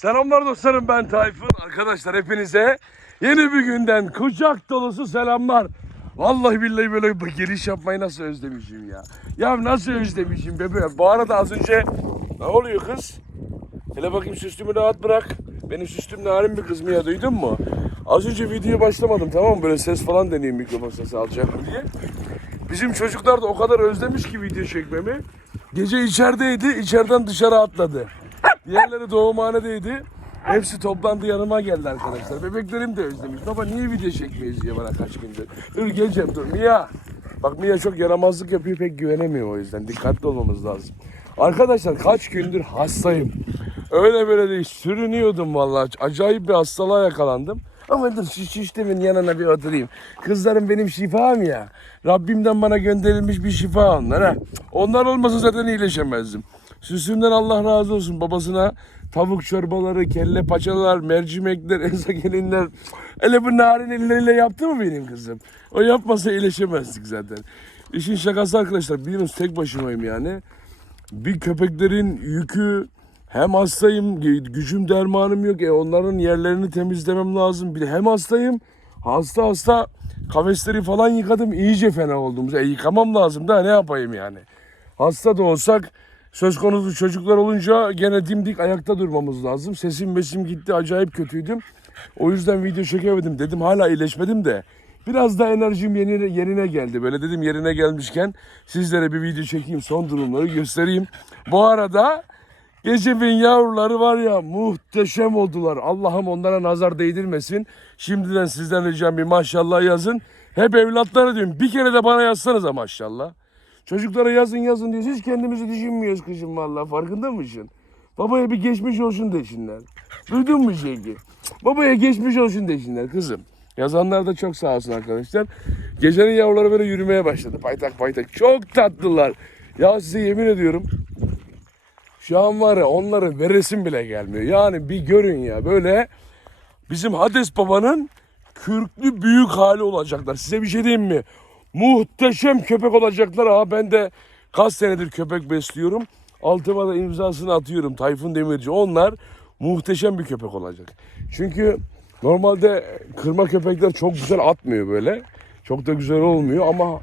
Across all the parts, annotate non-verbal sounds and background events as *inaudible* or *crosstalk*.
Selamlar dostlarım ben Tayfun. Arkadaşlar hepinize yeni bir günden kucak dolusu selamlar. Vallahi billahi böyle bir giriş yapmayı nasıl özlemişim ya. Ya nasıl özlemişim bebeğim. Bu arada az önce ne oluyor kız? Hele bakayım süslümü rahat bırak. Benim süslüm narin bir kız mı ya duydun mu? Az önce videoya başlamadım tamam mı? Böyle ses falan deneyeyim mikrofon sesi alacak mı diye. Bizim çocuklar da o kadar özlemiş ki video çekmemi. Gece içerideydi, içeriden dışarı atladı. Diğerleri doğumhanedeydi. Hepsi toplandı yanıma geldi arkadaşlar. Bebeklerim de özlemiş. Baba niye video çekmeyiz diye bana kaç gündür. Dur geleceğim dur Mia. Bak Mia çok yaramazlık yapıyor pek güvenemiyor o yüzden. Dikkatli olmamız lazım. Arkadaşlar kaç gündür hastayım. Öyle böyle değil. Sürünüyordum vallahi. Acayip bir hastalığa yakalandım. Ama dur şu şiştemin yanına bir oturayım. Kızlarım benim şifam ya. Rabbimden bana gönderilmiş bir şifa onlar ha. Onlar olmasa zaten iyileşemezdim. Süsümden Allah razı olsun babasına tavuk çorbaları, kelle paçalar, mercimekler, *laughs* ezogelinler. Hele bu narin elleriyle yaptı mı benim kızım? O yapmasa iyileşemezdik zaten. İşin şakası arkadaşlar biliyorsunuz tek başımayım yani. Bir köpeklerin yükü hem hastayım, gücüm dermanım yok. E onların yerlerini temizlemem lazım. Bir hem hastayım, hasta hasta kafesleri falan yıkadım. iyice fena oldum. E yıkamam lazım da ne yapayım yani. Hasta da olsak söz konusu çocuklar olunca gene dimdik ayakta durmamız lazım. Sesim besim gitti acayip kötüydüm. O yüzden video çekemedim. Dedim hala iyileşmedim de. Biraz da enerjim yerine, yerine geldi. Böyle dedim yerine gelmişken sizlere bir video çekeyim. Son durumları göstereyim. Bu arada Gecemin yavruları var ya muhteşem oldular. Allah'ım onlara nazar değdirmesin. Şimdiden sizden ricam bir maşallah yazın. Hep evlatlara diyorum bir kere de bana yazsanıza maşallah. Çocuklara yazın yazın diyoruz. Hiç kendimizi düşünmüyoruz kızım vallahi farkında mısın? Babaya bir geçmiş olsun desinler. Duydun mu Cengi? Babaya geçmiş olsun desinler kızım. Yazanlar da çok sağ olsun arkadaşlar. Gecenin yavruları böyle yürümeye başladı. Paytak paytak. Çok tatlılar. Ya size yemin ediyorum şu an var ya onları veresim bile gelmiyor. Yani bir görün ya böyle bizim Hades babanın kürklü büyük hali olacaklar. Size bir şey diyeyim mi? Muhteşem köpek olacaklar. Ha ben de kaç senedir köpek besliyorum. Altıma da imzasını atıyorum. Tayfun Demirci. Onlar muhteşem bir köpek olacak. Çünkü normalde kırma köpekler çok güzel atmıyor böyle. Çok da güzel olmuyor ama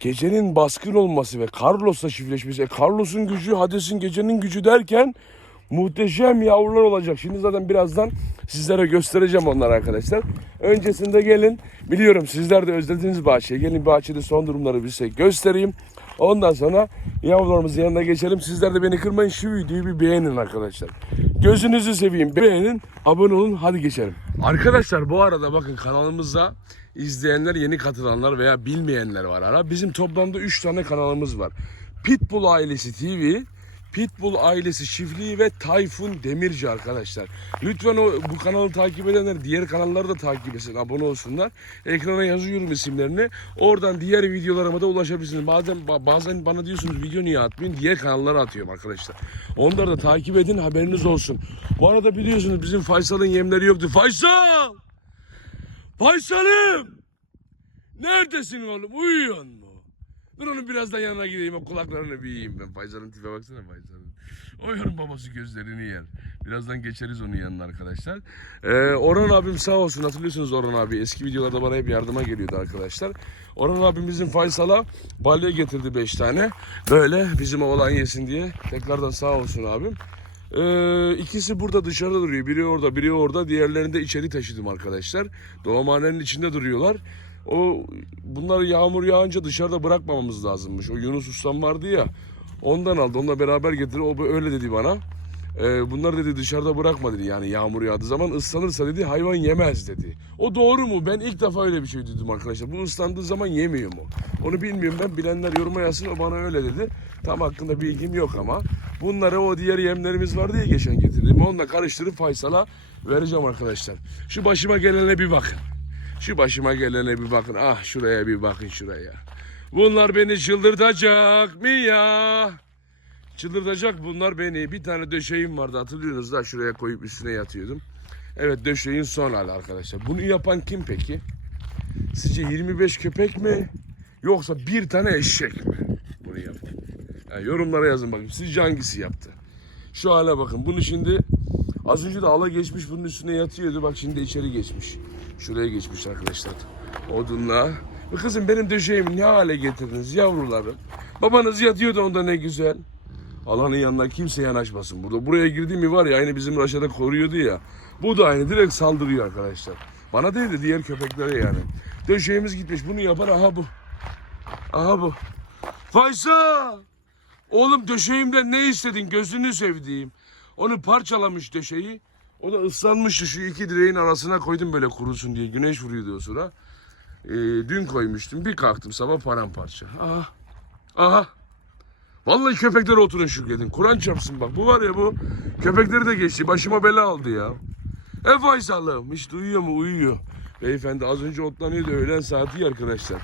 gecenin baskın olması ve Carlos'la çiftleşmesi. E, Carlos'un gücü, Hades'in gecenin gücü derken muhteşem yavrular olacak. Şimdi zaten birazdan sizlere göstereceğim onları arkadaşlar. Öncesinde gelin. Biliyorum sizler de özlediniz bahçeyi. Gelin bahçede son durumları bir size göstereyim. Ondan sonra yavrularımızın yanına geçelim. Sizler de beni kırmayın. Şu videoyu bir beğenin arkadaşlar. Gözünüzü seveyim. Beğenin, abone olun. Hadi geçelim. Arkadaşlar bu arada bakın kanalımızda izleyenler, yeni katılanlar veya bilmeyenler var. Ara. Bizim toplamda 3 tane kanalımız var. Pitbull Ailesi TV, Pitbull Ailesi Çiftliği ve Tayfun Demirci arkadaşlar. Lütfen o, bu kanalı takip edenler diğer kanalları da takip etsin, abone olsunlar. Ekrana yazıyorum isimlerini. Oradan diğer videolarıma da ulaşabilirsiniz. Bazen bazen bana diyorsunuz video niye atmayın? Diğer kanallara atıyorum arkadaşlar. Onları da takip edin haberiniz olsun. Bu arada biliyorsunuz bizim Faysal'ın yemleri yoktu. Faysal! Faysal'ım! Neredesin oğlum? Uyuyor mu? Dur onun birazdan yanına gideyim. O kulaklarını bir yiyeyim ben. Faysal'ın tipe baksana Faysal'ın. Oyun babası gözlerini yer. Birazdan geçeriz onun yanına arkadaşlar. Ee, Orhan abim sağ olsun. Hatırlıyorsunuz Orhan abi. Eski videolarda bana hep yardıma geliyordu arkadaşlar. Orhan abimizin Faysal'a balya getirdi 5 tane. Böyle bizim oğlan yesin diye. Tekrardan sağ olsun abim. Ee, ikisi burada dışarıda duruyor. Biri orada, biri orada. Diğerlerini de içeri taşıdım arkadaşlar. Doğumhanenin içinde duruyorlar. O bunları yağmur yağınca dışarıda bırakmamamız lazımmış. O Yunus Ustam vardı ya. Ondan aldı. Onunla beraber getirdi. O öyle dedi bana. Ee, bunları dedi dışarıda bırakma dedi. Yani yağmur yağdığı zaman ıslanırsa dedi hayvan yemez dedi. O doğru mu? Ben ilk defa öyle bir şey duydum arkadaşlar. Bu ıslandığı zaman yemiyor mu? Onu bilmiyorum ben. Bilenler yoruma yazsın. O bana öyle dedi. Tam hakkında bilgim yok ama. Bunları o diğer yemlerimiz vardı ya geçen getirdim. Onunla karıştırıp Faysal'a vereceğim arkadaşlar. Şu başıma gelene bir bakın. Şu başıma gelene bir bakın. Ah şuraya bir bakın şuraya. Bunlar beni çıldırtacak mı ya? Çıldırtacak bunlar beni. Bir tane döşeğim vardı hatırlıyorsunuz da şuraya koyup üstüne yatıyordum. Evet döşeğin son hali arkadaşlar. Bunu yapan kim peki? Sizce 25 köpek mi? Yoksa bir tane eşek mi? Bunu yaptı. Yani yorumlara yazın bakayım. Sizce hangisi yaptı? Şu hale bakın. Bunu şimdi Az önce de ala geçmiş bunun üstüne yatıyordu. Bak şimdi içeri geçmiş. Şuraya geçmiş arkadaşlar. Odunla. Kızım benim döşeğimi ne hale getirdiniz yavrularım. Babanız yatıyordu onda ne güzel. Alanın yanına kimse yanaşmasın burada. Buraya girdi mi var ya aynı bizim Raşa'da koruyordu ya. Bu da aynı direkt saldırıyor arkadaşlar. Bana değil de diğer köpeklere yani. Döşeğimiz gitmiş bunu yapar aha bu. Aha bu. Faysal! Oğlum döşeğimden ne istedin gözünü sevdiğim. Onu parçalamış döşeği. O da ıslanmıştı şu iki direğin arasına koydum böyle kurusun diye. Güneş vuruyordu o sıra. Ee, dün koymuştum. Bir kalktım sabah paramparça. Aha. Aha. Vallahi köpeklere oturun şükredin. Kur'an çarpsın bak. Bu var ya bu. Köpekleri de geçti. Başıma bela aldı ya. E Faysal'ım işte uyuyor mu? Uyuyor. Beyefendi az önce otlanıyordu öğlen saati arkadaşlar.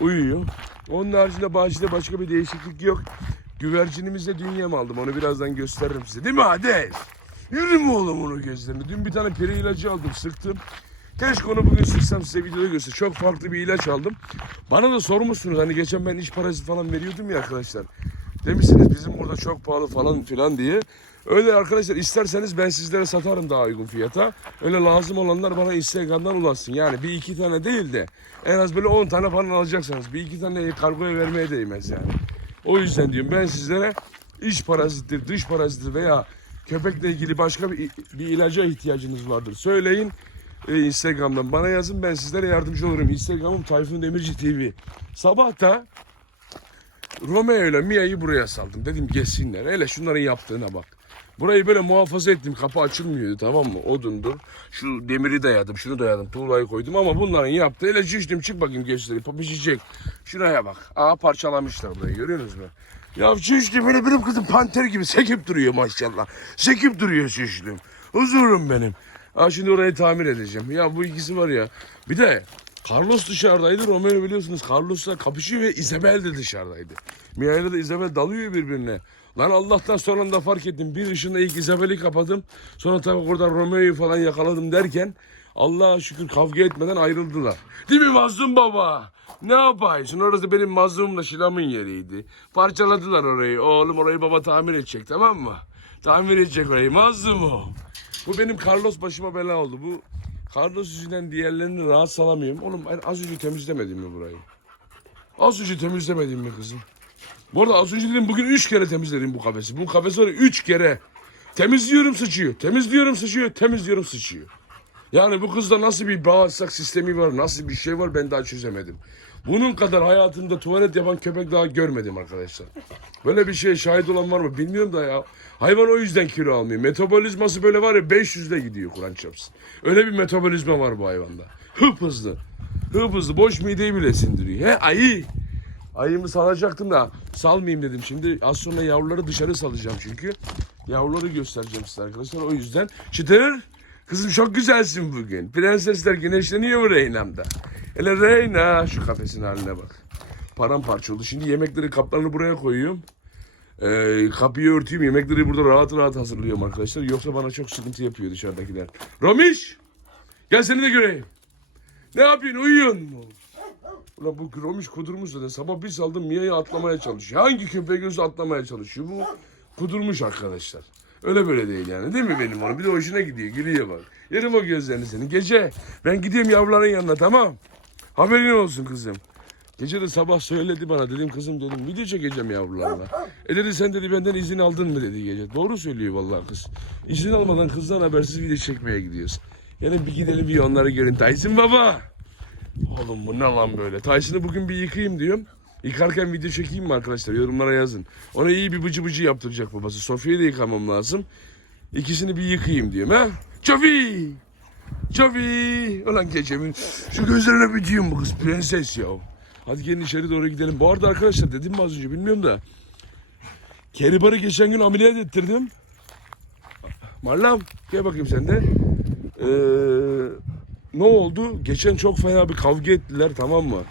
Uyuyor. Onun haricinde bahçede başka bir değişiklik yok. Güvercinimizde dün yem aldım. Onu birazdan gösteririm size. Değil mi Hades? Yürü mü oğlum onu gözlerini? Dün bir tane peri ilacı aldım sıktım. Keşke onu bugün sıksam size videoda göster. Çok farklı bir ilaç aldım. Bana da sormuşsunuz hani geçen ben iş parası falan veriyordum ya arkadaşlar. Demişsiniz bizim burada çok pahalı falan filan diye. Öyle arkadaşlar isterseniz ben sizlere satarım daha uygun fiyata. Öyle lazım olanlar bana Instagram'dan ulaşsın. Yani bir iki tane değil de en az böyle 10 tane falan alacaksanız bir iki tane kargoya vermeye değmez yani. O yüzden diyorum ben sizlere iç parazittir, dış parazittir veya köpekle ilgili başka bir, bir ilaca ihtiyacınız vardır. Söyleyin e, Instagram'dan bana yazın ben sizlere yardımcı olurum. Instagram'ım Tayfun Demirci TV. Sabah da Romeo ile Mia'yı buraya saldım. Dedim geçsinler. Hele şunların yaptığına bak. Burayı böyle muhafaza ettim. Kapı açılmıyordu tamam mı? Odundu. Şu demiri dayadım, şunu dayadım, tuğlayı koydum ama bunların yaptığı hele çiştim çık bakayım geçleri. Pişecek. Şuraya bak. Aa parçalamışlar burayı görüyorsunuz mu? Ya çiştim böyle benim kızım panter gibi sekip duruyor maşallah. Sekip duruyor çiştim. Huzurum benim. Aa şimdi orayı tamir edeceğim. Ya bu ikisi var ya. Bir de Carlos dışarıdaydı. Romeo biliyorsunuz Carlos'la kapışıyor ve Isabel de dışarıdaydı. Mia ile de Isabel dalıyor birbirine. Lan Allah'tan son anda fark ettim. Bir ışığında ilk Isabel'i kapadım. Sonra tabii oradan Romeo'yu falan yakaladım derken Allah'a şükür kavga etmeden ayrıldılar. Değil mi Mazlum Baba? Ne yapaysın? Orası benim mazlumla Şilam'ın yeriydi. Parçaladılar orayı. Oğlum orayı baba tamir edecek tamam mı? Tamir edecek orayı. Mazlum o. Bu benim Carlos başıma bela oldu. Bu Carlos yüzünden diğerlerini rahat salamıyorum. Oğlum az önce temizlemedim mi burayı? Az önce temizlemedim mi kızım? Bu arada az önce dedim bugün üç kere temizledim bu kafesi. Bu kafesi var üç kere. Temizliyorum sıçıyor. Temizliyorum sıçıyor. Temizliyorum sıçıyor. Yani bu kızda nasıl bir bağırsak sistemi var, nasıl bir şey var ben daha çözemedim. Bunun kadar hayatımda tuvalet yapan köpek daha görmedim arkadaşlar. Böyle bir şeye şahit olan var mı bilmiyorum da ya. Hayvan o yüzden kilo almıyor. Metabolizması böyle var ya 500'de gidiyor Kur'an çarpsın. Öyle bir metabolizma var bu hayvanda. Hıp hızlı. Hıp hızlı. Boş mideyi bile sindiriyor. He ayı. Ayımı salacaktım da salmayayım dedim. Şimdi az sonra yavruları dışarı salacağım çünkü. Yavruları göstereceğim size arkadaşlar. O yüzden çıtır. Kızım çok güzelsin bugün. Prensesler güneşleniyor mu Reyna'mda? Hele Reyna şu kafesin haline bak. Paramparça oldu. Şimdi yemekleri kaplarını buraya koyuyorum. Ee, kapıyı örteyim. Yemekleri burada rahat rahat hazırlıyorum arkadaşlar. Yoksa bana çok sıkıntı yapıyor dışarıdakiler. Romiş! Gel seni de göreyim. Ne yapıyorsun? Uyuyor mu? Ulan bu Romiş kudurmuş zaten. Sabah bir saldım Mia'yı atlamaya çalışıyor. Hangi köpeği gözü atlamaya çalışıyor? Bu kudurmuş arkadaşlar. Öyle böyle değil yani. Değil mi benim onu? Bir de hoşuna gidiyor. Gülüyor bak. Yerim o gözlerini senin. Gece ben gidiyorum yavruların yanına tamam. Haberin olsun kızım. Gece de sabah söyledi bana dedim kızım dedim video çekeceğim yavrularla. E dedi sen dedi benden izin aldın mı dedi gece. Doğru söylüyor vallahi kız. İzin almadan kızdan habersiz video çekmeye gidiyoruz. Yani bir gidelim bir onları görün. Tyson baba. Oğlum bu ne lan böyle? Tyson'ı bugün bir yıkayayım diyorum. Yıkarken video çekeyim mi arkadaşlar? Yorumlara yazın. Ona iyi bir bıcı bıcı yaptıracak babası. Sofya'yı da yıkamam lazım. İkisini bir yıkayayım diyorum ha. Çofi! Çofi! Ulan gecemin şu gözlerine bıcıyım bu kız. Prenses ya. Hadi gelin içeri doğru gidelim. Bu arada arkadaşlar dedim mi az önce bilmiyorum da. Keribar'ı geçen gün ameliyat ettirdim. Marlam gel bakayım sen. Ee, ne oldu? Geçen çok fena bir kavga ettiler tamam mı?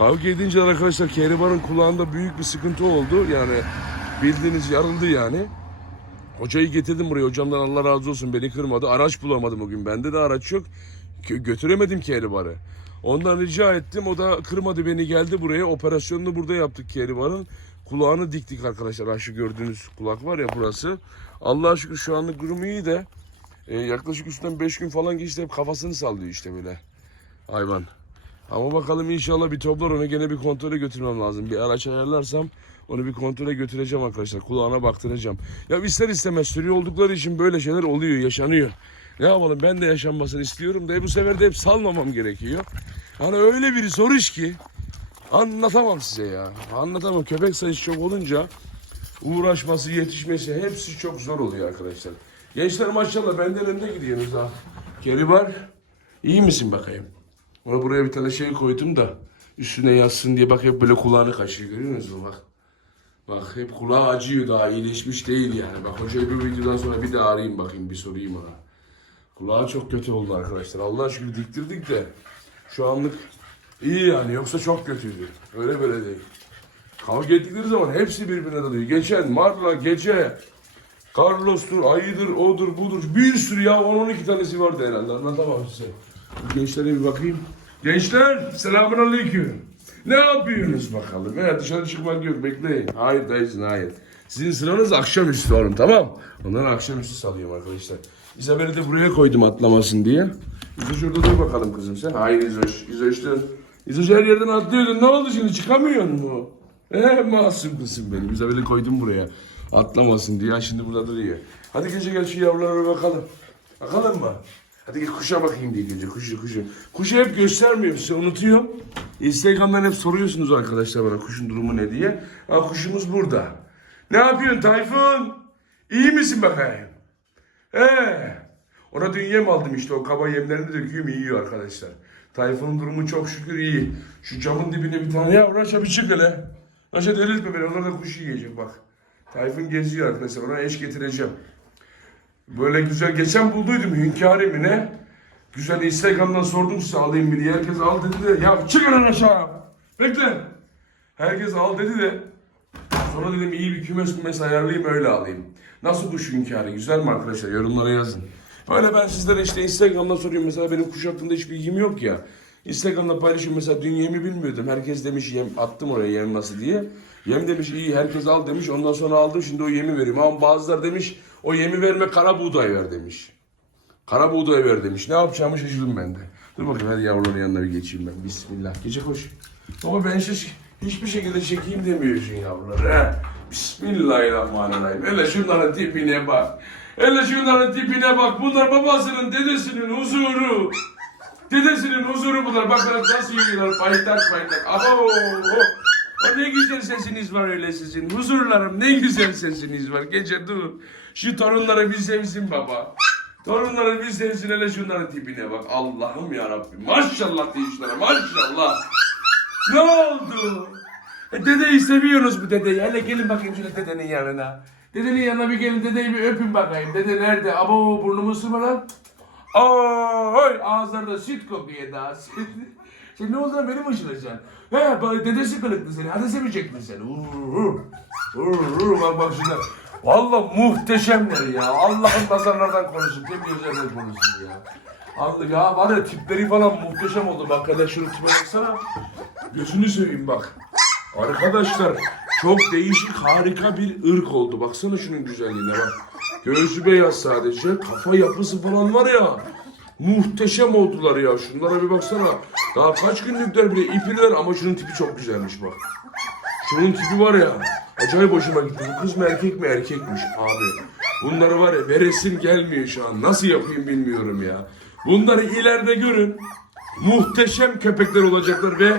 Kavga edince arkadaşlar Keribar'ın kulağında büyük bir sıkıntı oldu. Yani bildiğiniz yarıldı yani. Hocayı getirdim buraya. Hocamdan Allah razı olsun beni kırmadı. Araç bulamadım o gün. Bende de araç yok. Gö- götüremedim Keribar'ı. Ondan rica ettim. O da kırmadı beni geldi buraya. Operasyonunu burada yaptık Keribar'ın. Kulağını diktik arkadaşlar. Şu gördüğünüz kulak var ya burası. Allah'a şükür şu anlık durumu iyi de E, yaklaşık üstten 5 gün falan geçti hep kafasını sallıyor işte böyle hayvan. Ama bakalım inşallah bir toplar onu gene bir kontrole götürmem lazım. Bir araç ayarlarsam onu bir kontrole götüreceğim arkadaşlar. Kulağına baktıracağım. Ya ister istemez sürüyor oldukları için böyle şeyler oluyor, yaşanıyor. Ne yapalım ben de yaşanmasını istiyorum da bu sefer de hep salmamam gerekiyor. Hani öyle bir soruş ki anlatamam size ya. Anlatamam. Köpek sayısı çok olunca uğraşması, yetişmesi hepsi çok zor oluyor arkadaşlar. Gençler maşallah benden önde gidiyorsunuz ha. Geri var. İyi misin bakayım? Ona buraya bir tane şey koydum da üstüne yatsın diye bak hep böyle kulağını kaşıyor görüyor musunuz bak. Bak hep kulağı acıyor daha iyileşmiş değil yani. Bak hocayı bir videodan sonra bir daha arayayım bakayım bir sorayım ona. Kulağı çok kötü oldu arkadaşlar. Allah şükür diktirdik de şu anlık iyi yani yoksa çok kötüydü. Öyle böyle değil. Kavga ettikleri zaman hepsi birbirine dalıyor. Geçen Marla gece Carlos'tur, ayıdır, odur, budur. Bir sürü ya 10-12 tanesi vardı herhalde. Anlatamam size. Gençlere bir bakayım. Gençler selamun aleyküm. Ne yapıyorsunuz bakalım? Ya dışarı çıkmak yok bekleyin. Hayır dayısın hayır. Sizin sıranız akşamüstü oğlum tamam. Onları akşamüstü salıyorum arkadaşlar. İzabel'i de buraya koydum atlamasın diye. İzoş orada dur bakalım kızım sen. Hayır İzoş. İzoş dur. İzoş her yerden atlıyordun. Ne oldu şimdi çıkamıyor mu? Eh masum kızım benim. İzabel'i koydum buraya. Atlamasın diye. Ha, Şimdi burada duruyor. Hadi gece gel şu yavrulara bakalım. Bakalım mı? Hadi gel kuşa bakayım diye gece. Kuşu kuşu. Kuşu hep göstermiyorum size unutuyorum. Instagram'dan hep soruyorsunuz arkadaşlar bana kuşun durumu ne diye. Ha kuşumuz burada. Ne yapıyorsun Tayfun? İyi misin bakayım? He. Ona dün yem aldım işte o kaba yemlerini döküyorum yiyor arkadaşlar. Tayfun'un durumu çok şükür iyi. Şu camın dibine bir tane yavru aşağı bir çık hele. Aşağı delirtme beni onlar da kuş yiyecek bak. Tayfun geziyor arkadaşlar ona eş getireceğim. Böyle güzel geçen bulduydum hünkârı mı ne? Güzel Instagram'dan sordum size alayım mı diye. Herkes al dedi de ya çıkın aşağı. Bekle. Herkes al dedi de Sonra dedim iyi bir kümes kümes ayarlayayım öyle alayım. Nasıl kuş hünkârı? Güzel mi arkadaşlar? Yorumlara yazın. Öyle ben sizlere işte Instagram'dan soruyorum. Mesela benim kuş hakkında hiç bilgim yok ya. Instagram'da paylaşıyorum mesela dün yemi bilmiyordum. Herkes demiş yem attım oraya yem nasıl diye. Yem demiş iyi herkes al demiş. Ondan sonra aldım şimdi o yemi veriyorum. Ama bazılar demiş o yemi verme kara buğday ver demiş. Kara buğday ver demiş. Ne yapacağımı şaşırdım ben de. Dur bakayım hadi yavruların yanına bir geçeyim ben. Bismillah. Gece koş. Baba ben şaş hiçbir şekilde çekeyim demiyorsun yavruları. He. Bismillahirrahmanirrahim. Hele şunların tipine bak. Hele şunların tipine bak. Bunlar babasının, dedesinin huzuru. Dedesinin huzuru bunlar. Bak nasıl yürüyorlar. Paytak paytak. Abo. O ne güzel sesiniz var öyle sizin. Huzurlarım ne güzel sesiniz var. Gece dur. Şu torunları bir sevsin baba. Torunları bir sevsin hele şunların tipine bak. Allah'ım ya Rabbim. Maşallah diyişlere maşallah. Ne oldu? E, dedeyi seviyorsunuz bu dedeyi. Hele gelin bakayım şöyle dedenin yanına. Dedenin yanına bir gelin dedeyi bir öpün bakayım. Dede nerede? Abo burnumu ısırma lan. Oy ağızlarda süt kokuyor daha. *laughs* Sen ne oldu lan beni mi ışınacaksın? He dedesi kılıklı seni. Hadi sevecek mi seni? Uğur, uğur, bak bak şurada. Valla muhteşemler ya. Allah'ın nazarlardan korusun. Tek gözlerden korusun ya. Allah ya var ya tipleri falan muhteşem oldu. Bak kardeş şunu tipe baksana. Gözünü seveyim bak. Arkadaşlar çok değişik harika bir ırk oldu. Baksana şunun güzelliğine bak. Göğsü beyaz sadece. Kafa yapısı falan var ya. Muhteşem oldular ya. Şunlara bir baksana. Daha kaç günlükler bile ipiler ama şunun tipi çok güzelmiş bak. Şunun tipi var ya. Acayip hoşuma gitti. Bu kız mı erkek mi erkekmiş abi. Bunları var ya veresim gelmiyor şu an. Nasıl yapayım bilmiyorum ya. Bunları ileride görün. Muhteşem köpekler olacaklar ve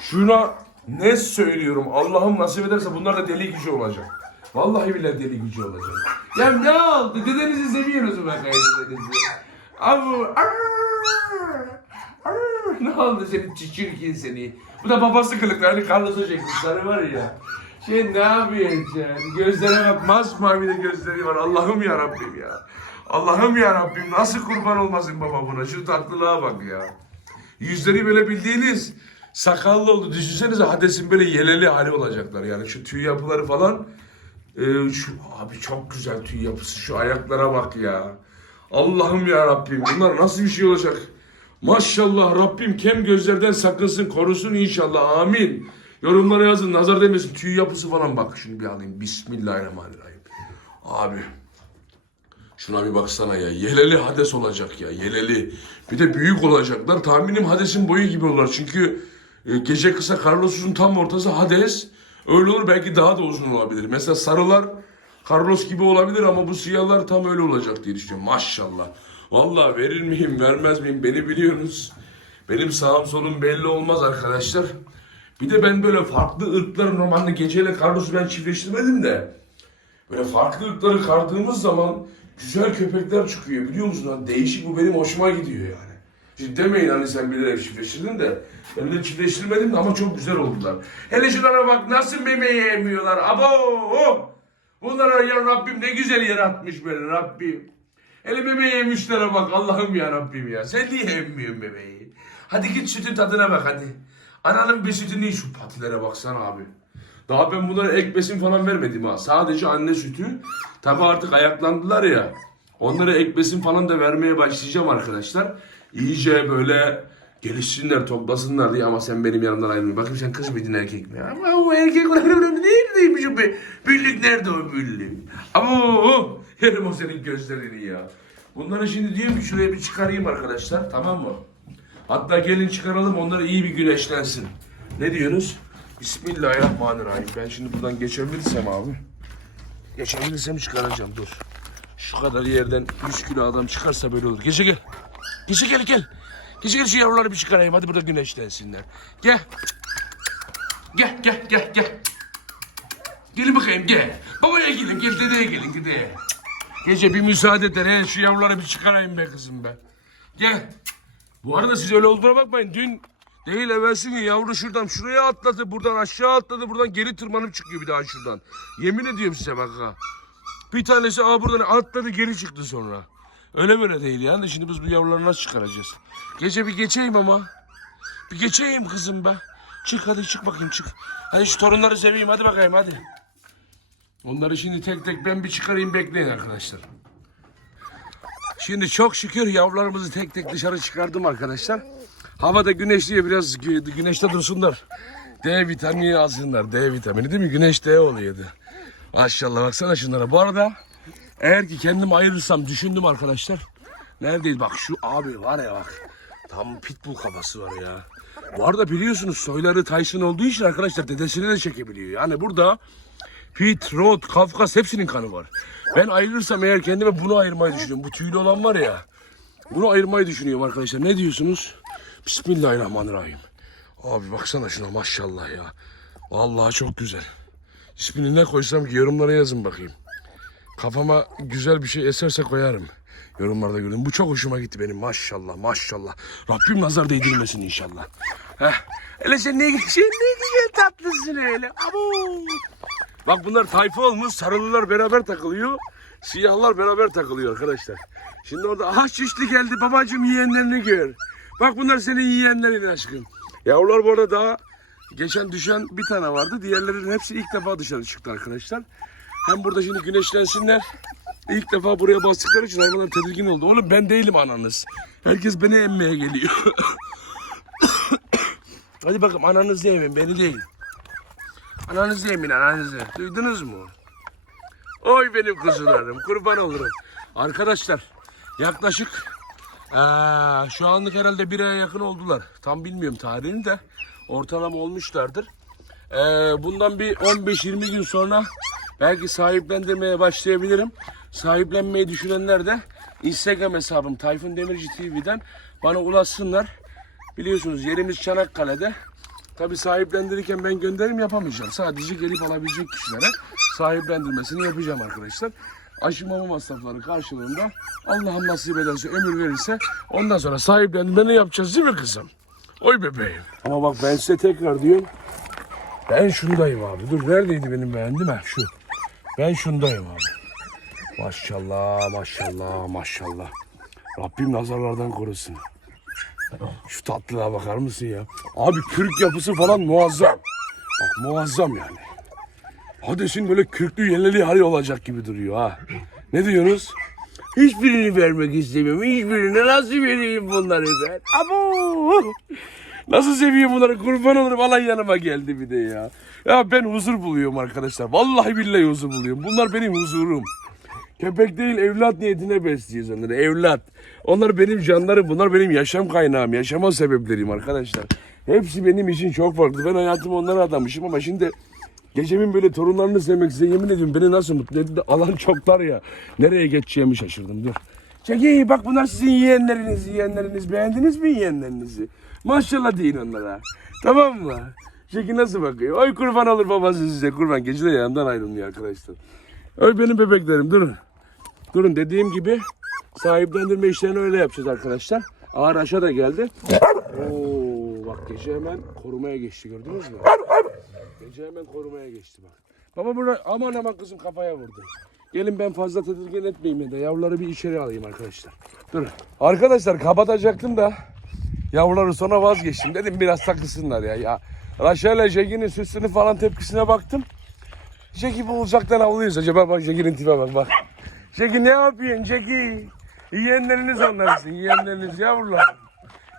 şuna ne söylüyorum Allah'ım nasip ederse bunlar da deli gücü olacak. Vallahi billahi deli gücü olacak. Ya ne oldu? Dedenizi seviyorsunuz bakayım dedenizi. Abu, ne oldu senin çirkin seni? Bu da babası kılıklı hani Carlos'a çekmişleri var ya. Şey ne yapıyorsun? Gözlere bak masmavi de gözleri var. Allah'ım ya Rabbim ya. Allah'ım ya Rabbim nasıl kurban olmasın baba buna? Şu tatlılığa bak ya. Yüzleri böyle bildiğiniz sakallı oldu. Düşünsenize Hades'in böyle yeleli hali olacaklar. Yani şu tüy yapıları falan. Ee, şu abi çok güzel tüy yapısı. Şu ayaklara bak ya. Allah'ım ya Rabbim bunlar nasıl bir şey olacak? Maşallah Rabbim kem gözlerden sakınsın korusun inşallah amin. Yorumlara yazın nazar demesin tüy yapısı falan bak şunu bir alayım. Bismillahirrahmanirrahim. Abi Şuna bir baksana ya. Yeleli Hades olacak ya. Yeleli. Bir de büyük olacaklar. Tahminim Hades'in boyu gibi olurlar. Çünkü e, gece kısa Carlos'un tam ortası Hades. Öyle olur belki daha da uzun olabilir. Mesela sarılar Carlos gibi olabilir ama bu siyahlar tam öyle olacak diye düşünüyorum. Maşallah. Vallahi verir miyim vermez miyim beni biliyorsunuz. Benim sağım solum belli olmaz arkadaşlar. Bir de ben böyle farklı ırkları normalde geceyle Carlos'u ben çiftleştirmedim de. Böyle farklı ırkları kardığımız zaman güzel köpekler çıkıyor biliyor musun? Hani değişik bu benim hoşuma gidiyor yani. Şimdi demeyin hani sen bilerek çiftleştirdin de. Ben de çiftleştirmedim de ama çok güzel oldular. Hele şunlara bak nasıl memeyi emiyorlar. Abo! Bunlara ya Rabbim ne güzel yaratmış böyle Rabbim. Hele memeyi emmişlere bak Allah'ım ya Rabbim ya. Sen niye emmiyorsun bebeği? Hadi git sütün tadına bak hadi. Ananın bir iç şu patilere baksana abi. Daha ben bunlara ek besin falan vermedim ha. Sadece anne sütü. Tabi artık ayaklandılar ya. Onlara ek besin falan da vermeye başlayacağım arkadaşlar. İyice böyle gelişsinler, toplasınlar diye ama sen benim yanımdan ayrılma. Bakayım sen kız mıydın erkek mi? Ama o erkek *laughs* neredeymiş o be? Büllük nerede o büllük? Ama o yerim o senin gözlerini ya. Bunları şimdi diyorum ki şuraya bir çıkarayım arkadaşlar tamam mı? Hatta gelin çıkaralım onları iyi bir güneşlensin. Ne diyorsunuz? Bismillahirrahmanirrahim. Ben şimdi buradan geçebilirsem abi. Geçebilirsem çıkaracağım dur. Şu kadar yerden 100 kilo adam çıkarsa böyle olur. Gece gel. Gece gel gel. Gece gel şu yavruları bir çıkarayım. Hadi burada güneşlensinler. Gel. Gel gel gel gel. Gelin bakayım gel. Babaya gelin gel dedeye gelin dedeye. Gece bir müsaade eder. He, şu yavruları bir çıkarayım be kızım be. Gel. Bu arada siz öyle olduğuna bakmayın. Dün değil evvelsi gün yavru şuradan şuraya atladı. Buradan aşağı atladı. Buradan geri tırmanıp çıkıyor bir daha şuradan. Yemin ediyorum size bak ha. Bir tanesi aa buradan atladı geri çıktı sonra. Öyle böyle değil yani. Şimdi biz bu yavruları nasıl çıkaracağız? Gece bir geçeyim ama. Bir geçeyim kızım be. Çık hadi çık bakayım çık. Hadi şu torunları seveyim hadi bakayım hadi. Onları şimdi tek tek ben bir çıkarayım bekleyin arkadaşlar. Şimdi çok şükür yavrularımızı tek tek dışarı çıkardım arkadaşlar. Havada güneşliye biraz gü- güneşte dursunlar. D vitamini alsınlar. D vitamini değil mi? Güneş D oluyordu. Maşallah baksana şunlara. Bu arada eğer ki kendim ayırırsam düşündüm arkadaşlar. Neredeyiz? Bak şu abi var ya bak. Tam pitbull kafası var ya. Bu arada biliyorsunuz soyları Tyson olduğu için arkadaşlar dedesini de çekebiliyor. Yani burada Pit, Rod, Kafkas hepsinin kanı var. Ben ayırırsam eğer kendime bunu ayırmayı düşünüyorum. Bu tüylü olan var ya. Bunu ayırmayı düşünüyorum arkadaşlar. Ne diyorsunuz? Bismillahirrahmanirrahim. Abi baksana şuna maşallah ya. Vallahi çok güzel. İsmini ne koysam ki yorumlara yazın bakayım. Kafama güzel bir şey eserse koyarım. Yorumlarda gördüm. Bu çok hoşuma gitti benim maşallah maşallah. Rabbim nazar değdirmesin inşallah. Heh. Hele sen ne güzel, ne güzel tatlısın öyle. Abo. Bak bunlar tayfa olmuş. Sarılılar beraber takılıyor. Siyahlar beraber takılıyor arkadaşlar. Şimdi orada aha şişli geldi babacığım yiyenlerini gör. Bak bunlar senin yiyenlerin aşkım. Yavrular bu arada daha geçen düşen bir tane vardı. Diğerlerinin hepsi ilk defa dışarı çıktı arkadaşlar. Hem burada şimdi güneşlensinler. İlk defa buraya bastıkları için hayvanlar tedirgin oldu. Oğlum ben değilim ananız. Herkes beni emmeye geliyor. *coughs* Hadi bakalım ananızı emin beni değil. Ananızı emin ananızı. Duydunuz mu? Oy benim kuzularım kurban olurum. Arkadaşlar yaklaşık eee, şu anlık herhalde bir aya yakın oldular. Tam bilmiyorum tarihini de ortalama olmuşlardır. Eee, bundan bir 15-20 gün sonra belki sahiplendirmeye başlayabilirim. Sahiplenmeyi düşünenler de Instagram hesabım Tayfun Demirci TV'den bana ulaşsınlar. Biliyorsunuz yerimiz Çanakkale'de. Tabi sahiplendirirken ben gönderim yapamayacağım. Sadece gelip alabilecek kişilere sahiplendirmesini yapacağım arkadaşlar. Aşımama masrafları karşılığında Allah'ım nasip ederse ömür verirse ondan sonra sahiplendirmeni yapacağız değil mi kızım? Oy bebeğim. Ama bak ben size tekrar diyorum. Ben şundayım abi. Dur neredeydi benim beğendim ha şu. Ben şundayım abi. Maşallah maşallah maşallah. Rabbim nazarlardan korusun. Şu tatlılığa bakar mısın ya? Abi kürk yapısı falan muazzam. Bak muazzam yani. Hades'in böyle kürklü yenili hali olacak gibi duruyor ha. Ne diyorsunuz? Hiçbirini vermek istemiyorum. Hiçbirini nasıl vereyim bunları ben? Abo! Nasıl seviyorum bunları kurban olurum. Allah yanıma geldi bir de ya. Ya ben huzur buluyorum arkadaşlar. Vallahi billahi huzur buluyorum. Bunlar benim huzurum. Köpek değil evlat niyetine besliyoruz onları. Evlat. Onlar benim canlarım. Bunlar benim yaşam kaynağım. Yaşama sebepleriyim arkadaşlar. Hepsi benim için çok farklı. Ben hayatımı onlara adamışım ama şimdi gecemin böyle torunlarını sevmek size yemin ediyorum beni nasıl mutlu etti. Alan çoklar ya. Nereye geçeceğimi şaşırdım. Dur. Çeki bak bunlar sizin yeğenleriniz. Yeğenleriniz beğendiniz mi yeğenlerinizi? Maşallah deyin onlara. Tamam mı? Çeki nasıl bakıyor? Oy kurban olur babası size kurban. Gece de yanımdan ayrılmıyor arkadaşlar. Oy benim bebeklerim durun. Durun dediğim gibi sahiplendirme işlerini öyle yapacağız arkadaşlar. Ağır aşağı da geldi. Oo bak gece hemen korumaya geçti gördünüz mü? Gece hemen korumaya geçti bak. Baba burada aman aman kızım kafaya vurdu. Gelin ben fazla tedirgin etmeyeyim da yavruları bir içeri alayım arkadaşlar. Durun. Arkadaşlar kapatacaktım da yavruları sonra vazgeçtim. Dedim biraz takılsınlar ya. ya. Raşa ile Jackie'nin süsünü falan tepkisine baktım. Jackie bu uzaktan avlıyoruz. Acaba bak Jackie'nin tipe bak bak. Jackie ne yapıyorsun Jackie? Yiyenleriniz onlarsın. Yiyenleriniz yavrular.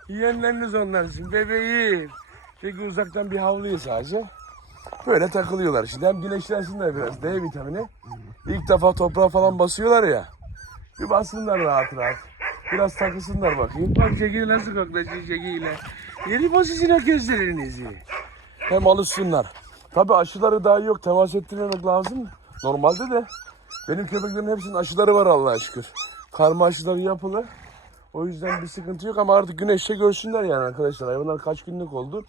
Yiyenleriniz onlarsın. Bebeğim. Jackie uzaktan bir havlıyor sadece. Böyle takılıyorlar. Şimdi hem güneşlensinler biraz. D vitamini. İlk defa toprağa falan basıyorlar ya. Bir bassınlar rahat rahat. Biraz takılsınlar bakayım. Bak Jackie nasıl koklaşıyor Jackie ile. Yeni basısına gözlerinizi. Hem alışsınlar. Tabi aşıları daha yok. Temas ettirmemek lazım. Normalde de benim köpeklerin hepsinin aşıları var Allah'a şükür. Karma aşıları yapılı. O yüzden bir sıkıntı yok ama artık güneşte görsünler yani arkadaşlar. Hayvanlar kaç günlük oldu.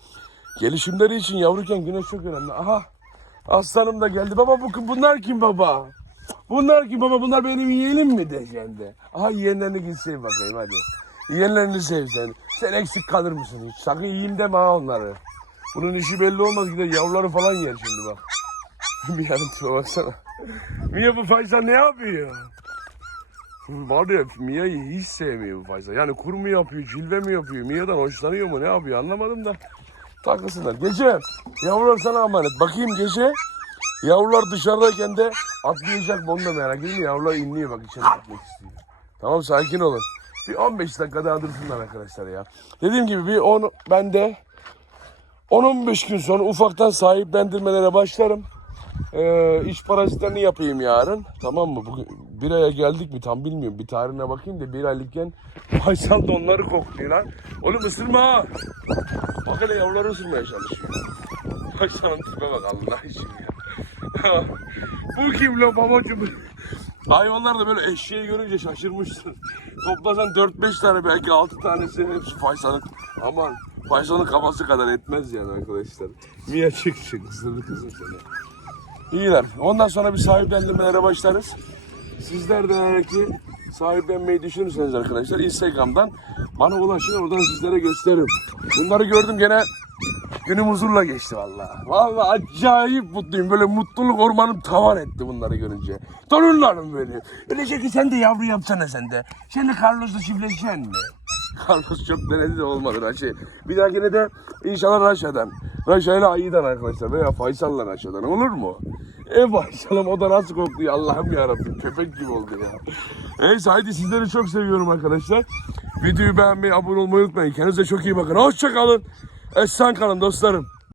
Gelişimleri için yavruken güneş çok önemli. Aha aslanım da geldi. Baba bu bunlar kim baba? Bunlar kim baba? Bunlar benim yeğenim mi diyeceksin de. Aha yeğenlerini git sev bakayım hadi. Yeğenlerini sev sen. Sen eksik kalır mısın hiç? Sakın yiyeyim deme ha onları. Bunun işi belli olmaz gider yavruları falan yer şimdi bak. *laughs* bir yanım tipe baksana. Mia bu Faysal ne yapıyor? Var ya Mia'yı hiç sevmiyor bu Faysal. Yani kur mu yapıyor, cilve mi yapıyor, Mia'dan hoşlanıyor mu ne yapıyor anlamadım da. Takılsınlar. Gece yavrular sana emanet. Bakayım gece yavrular dışarıdayken de atlayacak mı onu da merak etme. Yavrular inliyor bak içeri gitmek istiyor. Tamam sakin olun. Bir 15 dakika daha dursunlar arkadaşlar ya. Dediğim gibi bir 10 ben de 10-15 gün sonra ufaktan sahiplendirmelere başlarım. Ee, iç parazitlerini yapayım yarın. Tamam mı? Bugün bir aya geldik mi tam bilmiyorum. Bir tarihine bakayım da bir aylıkken *laughs* Faysal da onları kokluyor lan. Oğlum ısırma. Bak hele yavruları ısırmaya çalışıyor. Faysal'ın tipe bak Allah için ya. *laughs* Bu kim lan babacım? Hayvanlar da böyle eşeği görünce şaşırmıştır. Toplasan 4-5 tane belki 6 tanesi hepsi Faysal'ın. Aman Faysal'ın kafası kadar etmez yani arkadaşlar. Mia çık çık ısırdı kızım seni. İyiler. Ondan sonra bir sahiplendirmelere başlarız. Sizler de eğer ki sahiplenmeyi düşünürseniz arkadaşlar Instagram'dan bana ulaşın oradan sizlere gösteririm. Bunları gördüm gene günüm huzurla geçti vallahi. Vallahi acayip mutluyum. Böyle mutluluk ormanım tavan etti bunları görünce. Torunlarım benim. Öylece ki sen de yavru yapsana sen de. Sen de Carlos'la çiftleşeceksin mi? Carlos çok denedi de olmadı Raşe. Bir dahakine de inşallah Raşa'dan. Raşa ile Ayı'dan arkadaşlar veya Faysal'la Raşa'dan olur mu? E Faysal'ım o da nasıl kokluyor Allah'ım yarabbim köpek gibi oldu ya. Neyse haydi sizleri çok seviyorum arkadaşlar. Videoyu beğenmeyi, abone olmayı unutmayın. Kendinize çok iyi bakın. Hoşça kalın. Esen kalın dostlarım.